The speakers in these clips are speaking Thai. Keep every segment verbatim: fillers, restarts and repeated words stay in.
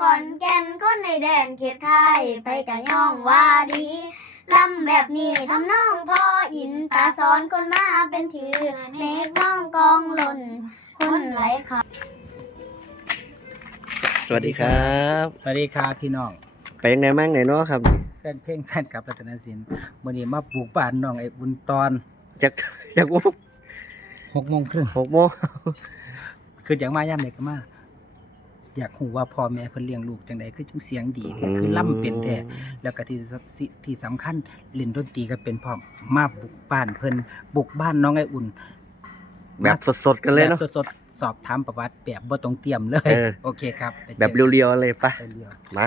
อนแก่นคนในแดนเขตไทยไปกะย่องว่าดีลำแบบนี้ทำน้องพออินตาสอนคนมาเป็นถือเมฆน้องกองหล่นคนไหลเขาสวัสดีครับสวัสดีครับพี่น้องไปยังไงมั่งไหนเนาะครับแฟนเพลงแฟนกับรัตนศิลป์วันนี้มาปลูกบ้านน้องไอ้บุญตอนจากจากว่าหกโมงครึ่งหกโมงคืออยากมาย่ำเด็กก็มาอยากหูว่าพ่อแม่เพิ่นเลี้ยงลูกจังใดคือจังเสียงดีแท้คือล่ำเป็นแท้แล้วก็ที่สิที่สำคัญเล่นดนตรีก็เป็นพร้อมมาบุกบ้านเพิ่นบุกบ้านน้องไอ้อุ่นแบบสดๆกันเลยเนาะแบบสดๆสอบถามประวัติแบบบ่ต้องเตรียมเลยเออโอเคครับไปจอแบบเรียวๆเลยปะไปเรียวมา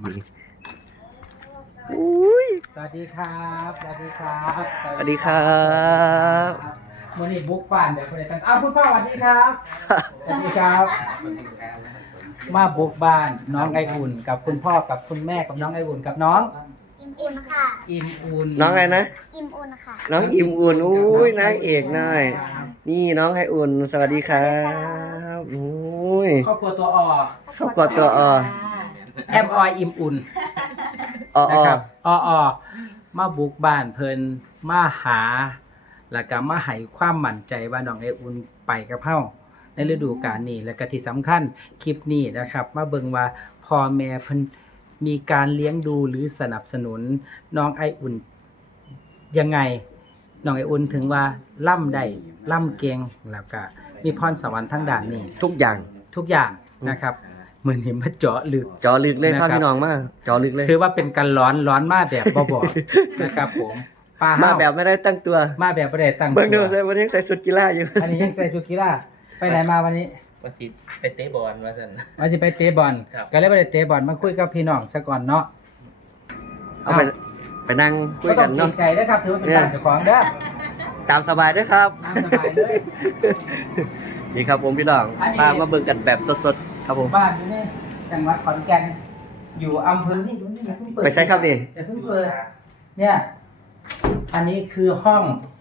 อุ้ยสวัสดีครับสวัสดีครับสวัสดีครับวันนี้บุกบ้านเดี๋ยวคนใดกันอ้าวคุณพ่อสวัสดีครับสวัสดีครับ มาบุกบ้านน้องไออุ่นกับคุณพ่อกับคุณแม่กับน้องไออุ่นกับน้องอิ่มอุ่นค่ะอิมอุ่นน้องอะไรนะอิ่มอุ่นค่ะน้องอิ่มอุ่นอุ้ยนางเอกหน่อยนี่น้องไออุ่น สวัสดีครับอุ้ยครอบครัวตัวออครอบครัวตัวอแอมออยอิมอุ่นออนะครับอออมาบุกบ้านเพิ่นมาหา แล้วก็มาให้ความมั่นใจว่าน้องไออุ่นไปกับเฮาในฤดูกาลนี้และก็ที่สำคัญคลิปนี้นะครับ มาเบิ่งว่าพ่อแม่เพิ่นมีการเลี้ยงดูหรือสนับสนุนน้องไออุ่นยังไงน้องไออุ่นถึงว่าล่ำได้ล่ำเก่งแล้วก็มีพรสวรรค์ทั้งด้านนี้ทุกอย่างทุกอย่างนะครับเหมือนเห็นมาเจาะลึกจอลึกเลยนะครับพ่อพี่น้องมากจอลึกเลยคือว่าเป็นการร้อนร้อนมาแบบบ่บอก นะครับผมปลามาห้าวแบบไม่ได้ตั้งตัวมาแบบบ่ได้ตั้งเบิ่งดูตัวใส่วันนี้ใส่ชุดกีฬาอยู่อันนี้ยังใส่ชุดกีฬาไปไหนมาวันนี้ว่าสิไปเตะบอลว่าซั่นว่าสิไปเตะบอลครับก็เลยบ่ได้เตะบอลมาคุยกับพี่น้องซะก่อนเนาะเอาไปไปนั่งคุยก็ต้กัอน งเกรเนาะงใจเด้อครับถือว่าเป็นบ้านเจ้าของเด้อตามสบายด้วยครับตามสบายเลยนี่ครับผมพี่น้องอันนี้ป้ามาเบิ่งกันแบบสดๆครับผมบ้านอยู่นี่จังหวัดขอนแก่นอยู่อำเภอนี่ดูนี่อย่าเพิ่งเปิดไปใช้ครับนี่อย่าเพิ่งเปิดเนี่ยอันนี้คือห้อง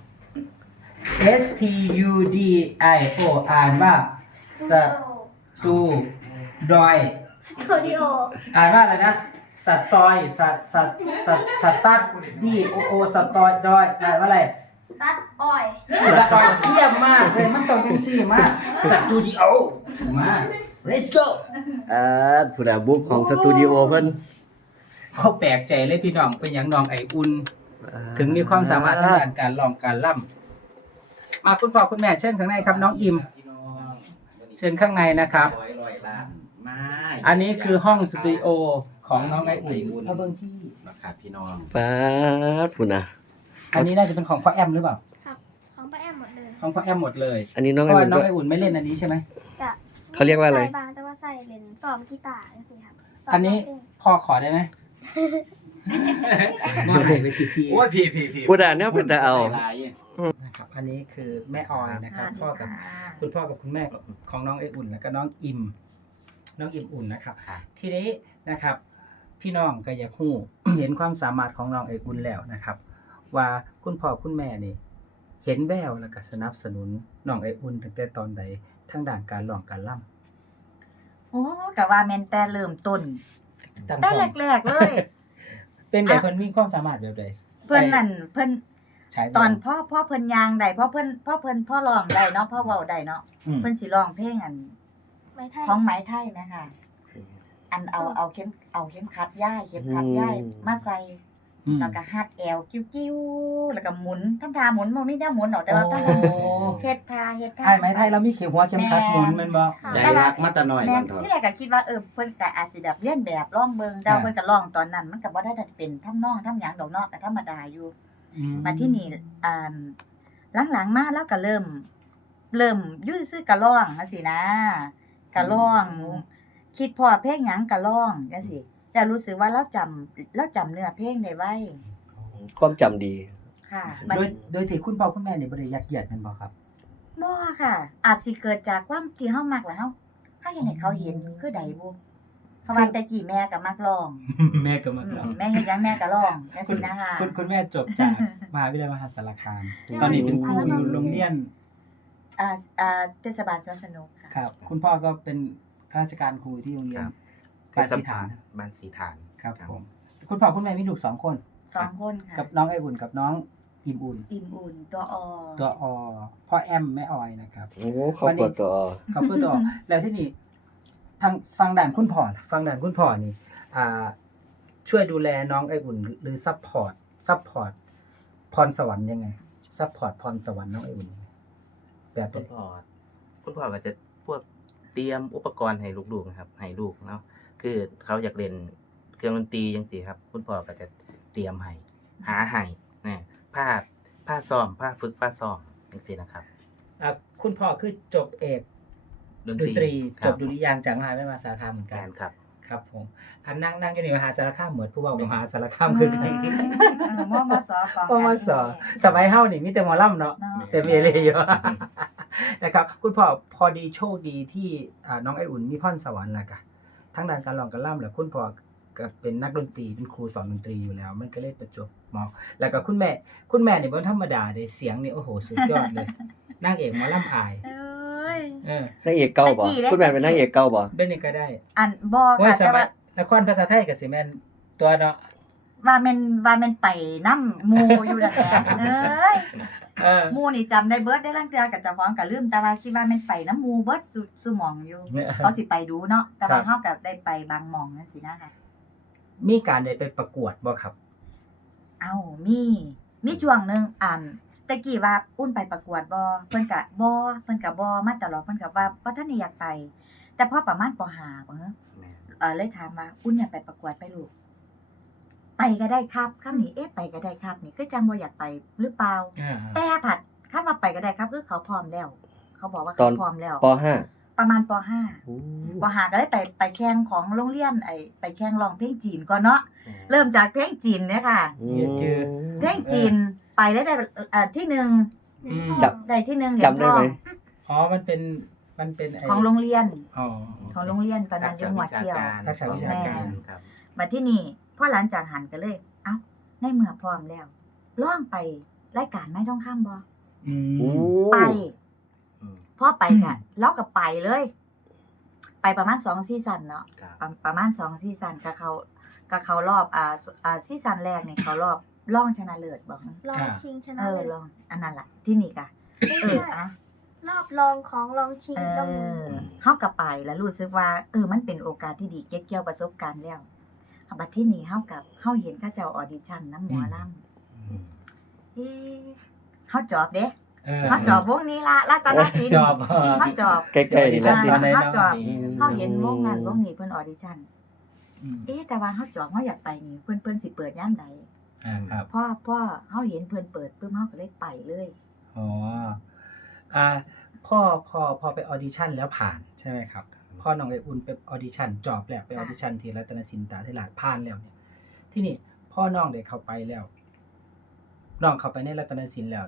S T U D I O อ่านว่าสตูดอยสตูดิโออ่านว่าอะไรนะสตอยสสสสตัดดีโอโอสตอยดอยอ่านว่าอะไรสตัดออยสตอยเยี่ยมมากเลยมันต้องเป็นซี่มากสตูดิโอมา let's go อ่าผู้ดาบุ๊กของสตูดิโอเพิ่นเขาแปลกใจเลยพี่น้องเป็นอย่างน้องไออุ่นถึงมีความสามารถทางด้านการร้องการล่ำมาคุณพ่อคุณแม่เชิญข้างในครับน้องอิมเชิญข้างในนะครับร้อยร้อยล้านมาอันนี้คือห้องสตูดิโอของน้องไออุ่นเอาเบิ้งพี่นะครับพี่น้องป้าดผู้น่ะอันนี้น่าจะเป็นของพ่อแอมหรือเปล่าครับของป้าแอมหมดเลยของพ่อแอมหมดเลยอันนี้น้องเพไอราะอุ่ว่าน น้องก็ไออุ่นไม่เล่นอันนี้ใช่ไหมกะเขาเรียกว่าอะไรใส่บางแต่ว่าใส่เลนซ้อมกีตาร์จังซี่ครับซ้มอันนี้ร้งเพลงพ่อขอได้ไหม ก็หายไปทีทีโอ้ยพี่พี่พี่ผู้ดาเนี่ยเป็นแต่เอานะครับอันนี้คือแม่ออยนะครับพ่อกับคุณพ่อกับคุณแม่ของน้องไออุ่นแล้วก็น้องอิมน้องอิมอุ่นนะครับทีนี้นะครับ พี่น้องก็อยากฮู้ เห็นความสามารถของน้องไออุ่นแล้วนะครับ ว่าคุณพ่อคุณแม่นี่ เห็นแววแล้วก็สนับสนุนน้องไออุ่นตั้งแต่ตอนใดทั้งด้านการร้องการล่ำโอ้ก็ว่าแม่นแต่เริ่มต้นตั้งแต่ท้องแรกๆเลยเป็นแบบเพิ่นมีความสามารถแบบใดเพิ่นนั่นเพิ่นใช้ตอนพ่อพ่อเพิ่นยางได้พ่อเพิ่นพ่อเพิ่นพ่อร้องได้เนาะพ่อเว้าได้เนาะอืมเพิ่นสิร้องเพลงอันไม้ไทยของไหมไทยแม่ค่ะ อันเอาเอาเข็มเอาเข็มขัดย่ายเข็มขัดย่ายมาใส่อืมแล้วก็ฮัดแอวกิ้วๆแล้วก็หมุนทำท่าหมุนบ่มีแนวหมุนเนาะแต่ว่าโอ้ทำเฮ็ดท่าเฮ็ดท่าไอ้ไม้ไทยเรามีเข็มหัวเข็มขัดหมุนแม่นบ่ค่ะใจรักมาแตะน้อยแม่มัน นเถอะที่แรกก็คิดว่าเออเพิ่นก็อาจสิแบบเลียนแบบร้องเบิ่งแต่ว่าเพิ่นก็ร้องตอนนั้น มันก็บ่ได้เป็นทำนองทำหยังดอกเนาะก็ธรรมดาอยู่อืมมาที่นี่อ่าหลังๆมาแล้วก็เริ่ม เริ่มอยู่ซื่อๆก็ร้องจังซี่นะก็ร้อง คิดพอเพลงหยังก็ร้องจังซี่แต่รู้สึกว่าเราจำเราจำเนื้อเพลงได้ไว้ความจำดีค่ะมันโดยโดยที่คุณพ่อคุณแม่นี่บ่ได้ยัดเยียดแม่นบ่ครับบ่ค่ะ อาจสิเกิดจากความที่เฮามักแล้วเฮาเฮาอยากให้เขาเห็นคือใดบ่เพราะว่าแต่กี้แม่ก็มักร้องแม่ก็มาอืแล้วมแม่เฮ็ดหยังแม่ก็ร้องจังคุณซี่นะคะคุณคุณแม่จบจาก มหาวิทยาลัยมหาสารคาม ตอนนี้เป็นครูอยู่โรงเรียนอ่าอ่าเทศบาลสวนสนุกค่ะครับ คุณพ่อก็เป็นข้าราชการครูที่โรงเรียนบ้านสีฐานบ้านสีฐานครับผม คุณพ่อคุณแม่มีลูกสองคนสองคนค่ะกับน้องไออุ่นกับน้องอิ่มอุ่นอิ่มอุ่นตัวอตัวอพ่อแอมแม่ออยนะครับโอ้ครอบครัวตัวขอบคุณตัวอแล้วที่นี่ทางฟังด่านคุณพ่อฟังด่านคุณพ่อนี่อ่าช่วยดูแลน้องไออุ่นหรือซัพพอร์ตซัพพอร์ตพรสวรรค์ยังไงซัพพอร์ตพรสวรรค์น้องไออุ่นยังไงแบบคุใดณพ่อคุณพ่อก็จะพวกเตรียมอุปกรณ์ให้ลูกๆนะครับให้ลูกเนาะคือเขาอยากเล่นเครื่องดนตรีจังซี่ครับ คุณพ่อก็จะเตรียมให้หาให้นะผ้าผ้าซ้อมผ้าฝึกผ้าซ้อมจังซี่นะครับอ่าคุณพ่อคือจบเอกดนดนตรีคจรับดุริยางค์จากมหาวิทยาลัยมหาสารคามเหมือนกากันรครับครับผมอันนั่งนั่งอยู่ในมหาสารคามเหมือนผู้เว่ามหาสารคามคือกันเออมมสของปมสสมัยเฮานี่มีแต่หมอลำเนาะเนาะเต็มเอเลยอยู่ นะครับคุณพ่อพอดีโชคดีที่อ่าน้องไออุ่นมีพรสวรรค์แล้วกะทั้งด้านการร้องการล่ำแล้วคุณพ่อก็เป็นนักดนตรีเป็นครูสอนดนตรีอยู่แล้ว มันก็เลยประจวบเหมาะแล้วก็คุณแม่ คุณแม่นี่บ่ธรรมดาเด้เสียงนี่โอ้โหสุดยอดเลยนางเอกหมอลำอายเอ้ยเออนางเอกเก่าบ่ตะกี้เด้คุณแม่เป็นนางเอกเก่าบ่เด่นนี่ก็ได้อันบ่ว่าค่ะสแต่มัว่ายละครภาษาไทยก็สิแม่นตัวเนาะว่าแม่นว่าแม่นไต่น้ำหมูอยู่นั่นแหละเอ้ยเออหมูนี่จำได้เบิดได้ลางเทื่อกับเจ้าของก็ลืมแต่ว่าคิดว่าแม่นไปน้ำหมูเบิดสุสุหมองอยู่ เขาสิไปดูเนาะแต่ว่าครับเฮาก็ได้ไปบางหม่องจังซี่นะคะมีการได้ไปประกวดบ่ครับเอ้ามีมีช่วงหนึงอ่านตะกี้ว่าอุ้นไปประกวดบ่เพิ่นก็บ่เพิ่นก็บ่มาตลอดเพิ่นก็ว่าบ่ทันได้อยากไป แต่พอประมาณป .ห้า บ่ฮะแม่เออเลยถามว่าอุ้นอยากไปประกวดไปลูกไปก็ได้ครับคำนี้เอ๊ะไปก็ได้ครับนี่คือจังบ่อยากไปหรือเปล่า แต่ผัดคำว่าไปก็ได้ครับคือเขาพร้อมแล้ว เขาบอกว่าเขาพร้อมแล้วปห้าประมาณป .ห้าโอ้ป .ห้า ก็ได้ไปไปแข่งของโรงเรียนไอ้ไปแข่งร้องเพลงจีนก่อนเนาะแม่เริ่มจากเพลงจีนเนี่ยค่ะอย่าจือเพลงจีนไปได้ได้เอ่อที่หนึ่งอืมจับได้ที่หนึ่งเหรียญจำทได้อไหมงอ๋อมันเป็นมันเป็นไของโรงเรียนอ๋อของโรงเรียนตอนนั้นอยู่หัวเที่ยวทักษะวิชาการครับมาที่นี่พ่อหลานจากหันกันเลย เอ้าในเมื่อพร้อมแล้วล่องไปรายการไม้ต้องข้ามบ่อืมโอ้ไปอืมพ่อไปกันเล่ากับไปเลย ไปประมาณสองซีซั่นเนาะครับประประมาณสองซีซั่นกับเขากับเขารอบอ่าอ่าซีซั่นแรกเนี่ยเขารอบร่องชนะเลิศบอกนะลองชิงชนะเออเลิศรองอันนั้นล่ะ ที่นี่กะไม่เออใช่อ่ะรอบรองของลองชิงเอก็มีอเฮากับไปแล้วรู้สึกว่าเออมันเป็นโอกาสที่ดีเก็บเกี่ยวประสบการณ์แล้วเอาบัดที่นี่เฮากับเฮาเห็นเขาเจ้าออดิชั่นน้ำหมอลำอืมเอ๊ะเฮาจอบเด้เออเฮาจอบวงนี้ละรัตนศิลป์จอบเฮาจอบใกล้ๆนี่จนะอบตอนไหนเฮาเนาะจอบอืมเฮาเห็นวงนั้นวงนี้เพิ่นออดิชั่นอืมเอ๊ะแต่ว่าเฮาจอบเฮาอยากไปนี่เพิ่นเพิ่นสิเปิดยามใดอ่าครับพ่อพ่อเฮาเห็นเพิ่นเปิดปุ๊บเฮาก็เลยไปเลยอ๋ออ่าพ่อพอพอไปออดิชั่นแล้วผ่านใช่ไหมครับพ่อน้องไออุ่นไปออดิชั่นจอบแล้วไปออดิชั่นที่รัตนศิลป์ตาธิราชผ่านแล้วเนี่ย ที่นี่พ่อน้องได้เข้าไปแล้วน้องเข้าไปในรัตนศิลป์แล้ว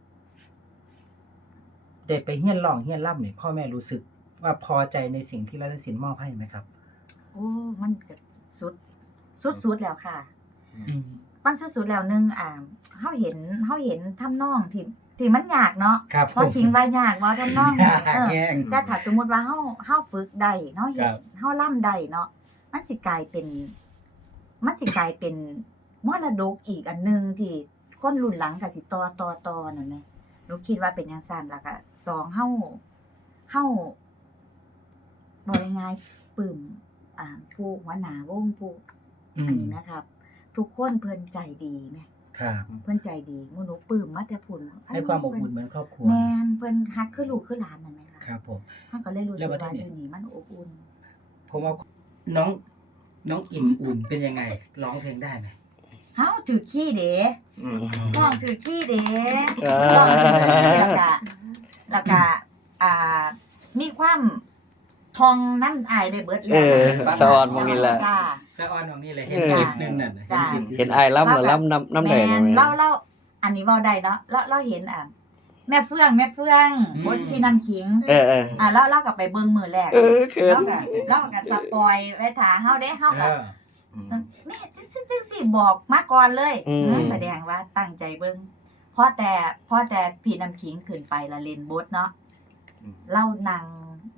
ได้ไปเฮียนร้องเฮียนร่ำเนี่ยพ่อแม่รู้สึกว่าพอใจในสิ่งที่รัตนศิลป์มอบให้ไหมครับโอ้มันก็สุดสุดๆแล้วค่ะอืมมันสุดๆแล้วหนึงอ่าเฮาเห็นเฮาเห็นทำนองที่ที่มันยากเนาะครับเพราะทิ้งไว้ยากบ่ทำนองยากเออแย่งแต่ถ้าสมมุติว่าเฮาเฮาฝึกได้เนาะเฮ็คดรับเฮาล่ำได้เนาะมันสิกลายเป็น มันสิกลายเป็นมรดกอีกอันหนึงที่คนรุ่นหลังก็สิต่อต่อต่อนั่นแหละหนูคิดว่าเป็นจังซั่นแล้วก็สองเฮาเฮาบ่ได้ง่ายปลื้มอ่าผู้หัวหน้าวงผู้อือันมนี้นะครับ ทุกคนเพิ่นใจดีแหมครับเพิ่นใจดีหมู่หนูปลื้มมาแต่พุ่นให้ความอบอุ่นเหมือนครอบครัวแม่นเพิ่นฮักคือลูกคือหลานนั่นแหละค่ะครับผมเฮาก็เลยรู้สึกแล้วบัดว่านี้อยู่นี่มันอบอุ่นผมว่าน้องน้องอิ่มอุ่นเป็นยังไงร้องเพลงได้ไหมเฮาถือขี้เด้อืมร้องถือขี้เด้อ่าร้องถือขี้แล้วก็แล้วก็อ่ามีความทองน้ำอายได้เบิดเอแล้วอสะออนมองนี่แหละจ้าสะออนของนี่เลยเห็นเออคลิปหนึงนั่นน่ะจ้ะเห็นคลิปเห็นไอ้ายล่ำเหรอล่ำน้ำน้ำแดงแม่ไหมนเล่าเล่าอันนี้เว้าได้เนาะเราเราเห็นอ่ะแม่เฟื่องแม่เฟื่องบนพี่น้ำขิงเออเอออ่ะเราเราก็ไปเบิ่งมื้อแรกเออเขินเราก็เราก็สปอยไว้ท่าเฮาเด้เฮาเอก็ออืมแม่จังซี่จังซี่บอกมาก่อนเลยอืมเออแสดงว่าตั้งใจเบิ่งเพราะแต่เพราะแต่พี่น้ำขิงขึ้นไปละเล่นบทเนาะอืมเล่านั่ง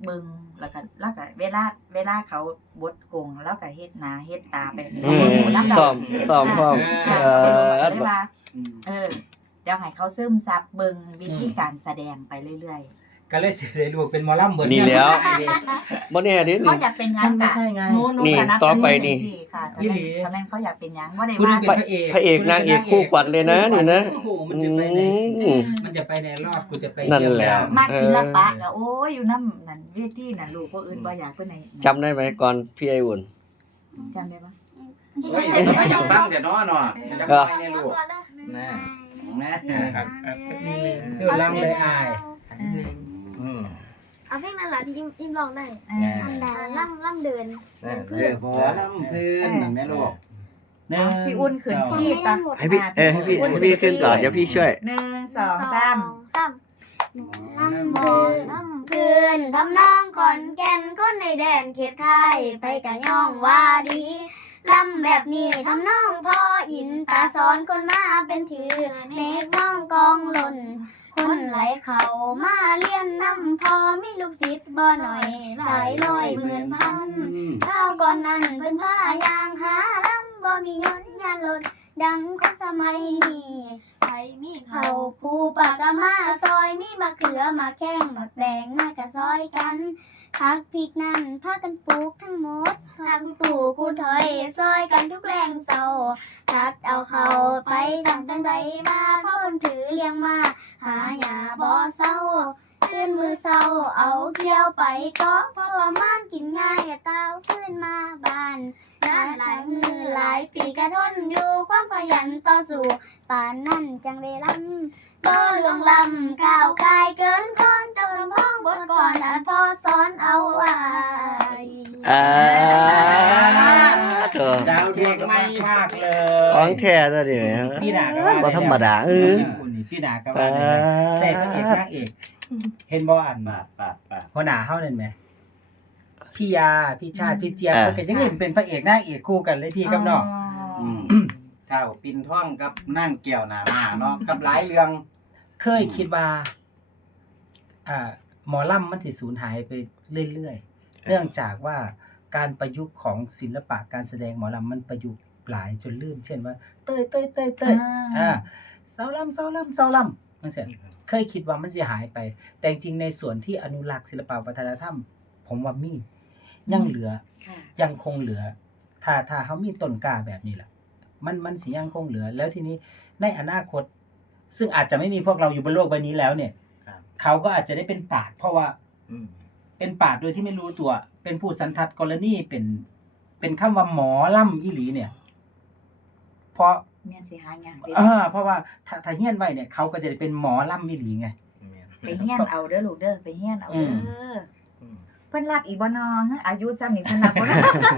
เบิ่งแล้วก็แล้วก็เวลาเวลาเขาบดกงแล้วก็เฮ็ดหน้าเฮ็ดตาไปอืมซ้อมซ้อมพร้อมเออเลยว่าเออเดี๋ยวให้เขาซึมซับเบิ่งวิธีการแสดงไปเรื่อยก็เลยสิได้ลูกเป็นหมอลำเบิดนี่แล้ว บ่แน่เด้ๆนี่เขาอยากเป็นหยังมันไม่กะใช่ไงหนูหนูนี่ก็นับต่อไปถืนี่ดีค่ะถ้าอีแม่หลีนถ้าแม่นเขาอยากเป็นหยังบ่ได้ผู้นึว่างเป็นพระเอกพระเอกนางเอกคู่ขวัญเลยนะนี่นะโอ้โหมันจะไปในอืมมันจะไปในรอดกูจะไปนั่นแหละเยี่ยมมากศิลปะก็โอ้ยอยู่นำนั่นเวทีนั่นลูกผู้อื่นบ่อยากเพิ่นให้จำได้ไหมก่อนพี่ไอ้อุ่นจำได้บ่เฮ้ยไม่อยากฟังแต่น้อเนาะจะไปในลูกนะนะครับสักนิดนึงคือลำเลยอายอืมเอาเพลงนั้นแหละที่อิมอิมร้องได้อ่าอันดาล่ำล่ำเดินนั่นเรือพอน้ำพื้นนั่นแม่ลูกหนึ่งพี่อุ่นขึ้นสองที่ตะให้พี่เออให้พี่ให้พี่ขึ้นก่อนเดี๋ยวพี่ช่วยหนึ่งสองสามสามล่ำเดินล่ำคืนทำนองขอนแก่นคนในแดนเขตไทยไปกะย่องว่าดีลำแบบนี้ทำน้องพ่ออินตาสอนคนมาเป็นถือเมฆน้องกองหล่นคนไหลเขามาเลี้ยนน้ำพอมีลูกศิษย์บ่หน่อยหลายร้อยหมื่นพันข้าวก่อนนั้นเพิ่นพายางหาลำบ่มียนต์ยานรถดังคนสมัยนี้ใครมีเขาปูปากกะมาซอยมีมะเขือมะแข้งมะแดงมากะซอยกันพักพริกนั่นพากันปลูกทั้งหมดทางปลูกกูถอยซอยกันทุกแรงเศร้าตัดเอาเขาไปทำจังใดมาเพราะคนถือเลี้ยงมาหาหยาบ่เศร้าขึ้นมือเศร้าเอาเที่ยวไปก็เพราะว่ามันกินง่ายกะเต้าขึ้นมาบ้านนานหลายมือหลายปีกะทนอยู่ความขยันต่อสู้ป่านนั่นจังได้ลำบ่ลวงลำก้าวกายเกินคนจงพ้องบทก่อนอ่านพอสอนเอาไว้อ่าเถอะดาวดวงไม่มากเลยของแท้ซะดิพี่ด่าก็ว่าบ่ธรรมดาเออคุณนี่พี่ด่าก็ว่าได้เลยแต่พระเอกนางเอก เห็นบ่อันปาดปาดปาดหัวหน้าเฮานั่นไหมพี่ยาพี่ชาติพี่เจี๊ยบอ่าเพิ่นก็ยังเล่นเป็นพระเอกนางเอกคู่กันเลยพี่กับน้องอืมเท่าปินท่องกับนั่งเกี่ยวหน้ามาเนาะกับหลายเรื่องเคยคิดว่า อ่า หมอลำมันสิสูญหายไปเรื่อยๆ เนื่องจากว่าการประยุกต์ของศิลปะการแสดงหมอลำมันประยุกต์หลายจนลืม เช่นว่า เต้ยเต้ยเต้ยเต้ยอ่าเสาลำเสาลำเสาลำมันเสร็จเคยคิดว่ามันสิหายไป แต่จริงๆในส่วนที่อนุรักษ์ศิลปวัฒนธรรม ผมว่ามียังเหลือค่ะยังคงเหลือ ถ้าถ้าเขามีต้นกล้าแบบนี้ล่ะ มันมันสิยังคงเหลือ แล้วทีนี้ในอนาคต ซึ่งอาจจะไม่มีพวกเราอยู่บนโลกใบนี้แล้วเนี่ยครับเขาก็อาจจะได้เป็นปราชญ์เพราะว่าอืมเป็นปราชญ์โดยที่ไม่รู้ตัว เป็นผู้สันทัดกรณีเป็น เป็นคำว่าหมอล่ำอีหลีเนี่ย เพราะแม่นสิหาหยังเด้อ่าเพราะว่าถ้าถ้าเฮียนไว้เนี่ยเขาก็จะได้เป็นหมอล่ำอีหลีไงไปเฮียนเอาเด้อลูกเด้อไปเฮียนเอาเด้อืมอเพิ่นรับอีกบ่นอฮะอายุซ้ำนี่เพิ่นรับบ่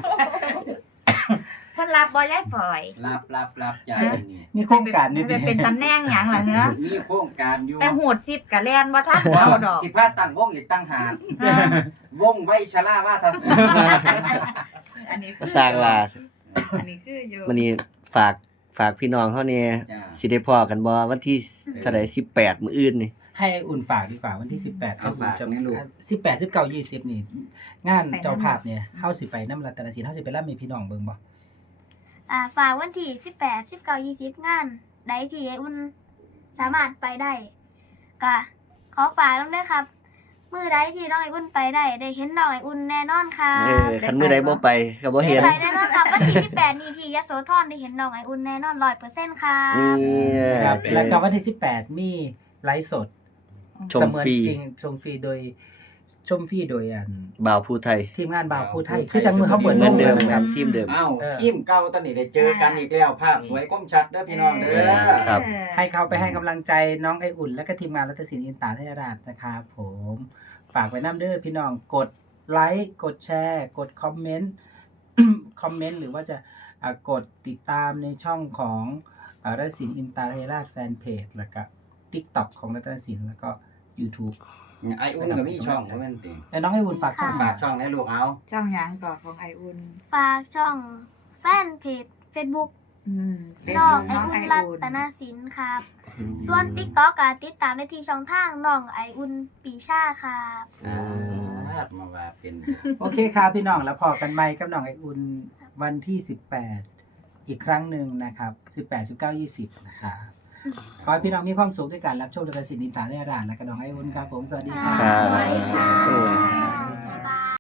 เพิ่นรับบ่ยายฝอยรับรับรับจากนี่มีโครงการนี่นี่เป็นตำแหน่งหยังล่ะเนื้อมีโครงการอยู่แต่หูดสิบกะแล่นบ่ทันเอาดอกสิพาตั้งวงอีกตั้งหากวงไว้ชราว่าทศิลป์อันนี้คือสร้างว่าอันนี้คืออยู่วันนี้ฝากฝากพี่น้องเขาเนี่ยจ้าสิได้พอกันบ่วันที่เท่าไหร่สิบแปดมื้ออื่นนี่ให้อุ่นฝากดีกว่าวันที่สิบแปดเอาฝากในลูกสิบแปด สิบเก้า ยี่สิบนี่ งานเจ้าภาพเนี่ยเฮาสิไปนำรัตนศิลป์เฮาสิไปรับมีพี่น้องเบิ่งบ่อ่าฝากวันที่สิบแปด สิบเก้า ยี่สิบงานได้ที่ไอ้อุ่นสามารถไปได้ก็ขอฝากน้ำด้วยครับ มือใดที่น้องไอ้อุ่นไปได้ได้เห็นน้องไอ้อุ่นแน่นอนค่ะเออคันมื้อใดบ่ไปก็บ่เห็นได้ไปแน่นอนครับวันที่สิบแปดนี้ที่ยโสธรได้เห็นน้องไอ้อุ่นแน่นอน ร้อยเปอร์เซ็นต์ ค่ะนี่ครับแล้วก็วันที่สิบแปดมีไลฟ์สดชมเสมือนฟรีจริงชมฟรีโดยชมฟรีโดยอันบ่าวผู้ไทยทีมงานบ่าวผู้ไทยคือจังมือเขาเปิดเหมืวอนงเดิมเลยครับทีมเดิมเอ้าเออทีมเก่าตอนนี้ได้เจอกันอีกแล้วภาพสวยคมชัดเด้อพี่น้องเด้อครับให้เขาไปให้กำลังใจน้องไออุ่น และก็ทีมงานรัตศิลป์อินตาทยราชนะครับผมฝากไว้น้ำเด้อพี่น้องกดไลค์กดแชร์ กดคอมเมนต์ คอมเมนต์หรือว่าจะอ่ากดติดตามในช่องของอ่ารัตศิลป์อินตาทยราชแฟนเพจแล้วก็ TikTok ของรัตศิลป์แล้วก็ YouTube ไออุ่นก็มีช่องบ่แม่นติแล้วน้องไออุ่นฝากช่องฝากช่องให้ลูกเอาช่องหยังก่อของไออุ่นฝากช่องแฟนเพจ Facebook อืมเป็นน้องไอน้องอุ่ไอนรัอุ่นตนศิลป์ครับ ส่วน TikTok ก็ติดตามได้ที่ช่องทางน้องไออุ่นปีชาครับอืมครับมาว่าเป็นโอเคครับพี่น้องแล้วพอกันใหม่กับน้องไออุ่นวันที่สิบแปดอีกครั้งหนึ่งนะครับสิบแปด สิบเก้า ยี่สิบนะครับขอให้พี่น้องมีความสุขด้วยการรับชมรายการสินนิตาได้ร้านและกับน้องไออุ่นครับผมสวัสดีครับครับสวัสดีค่ะ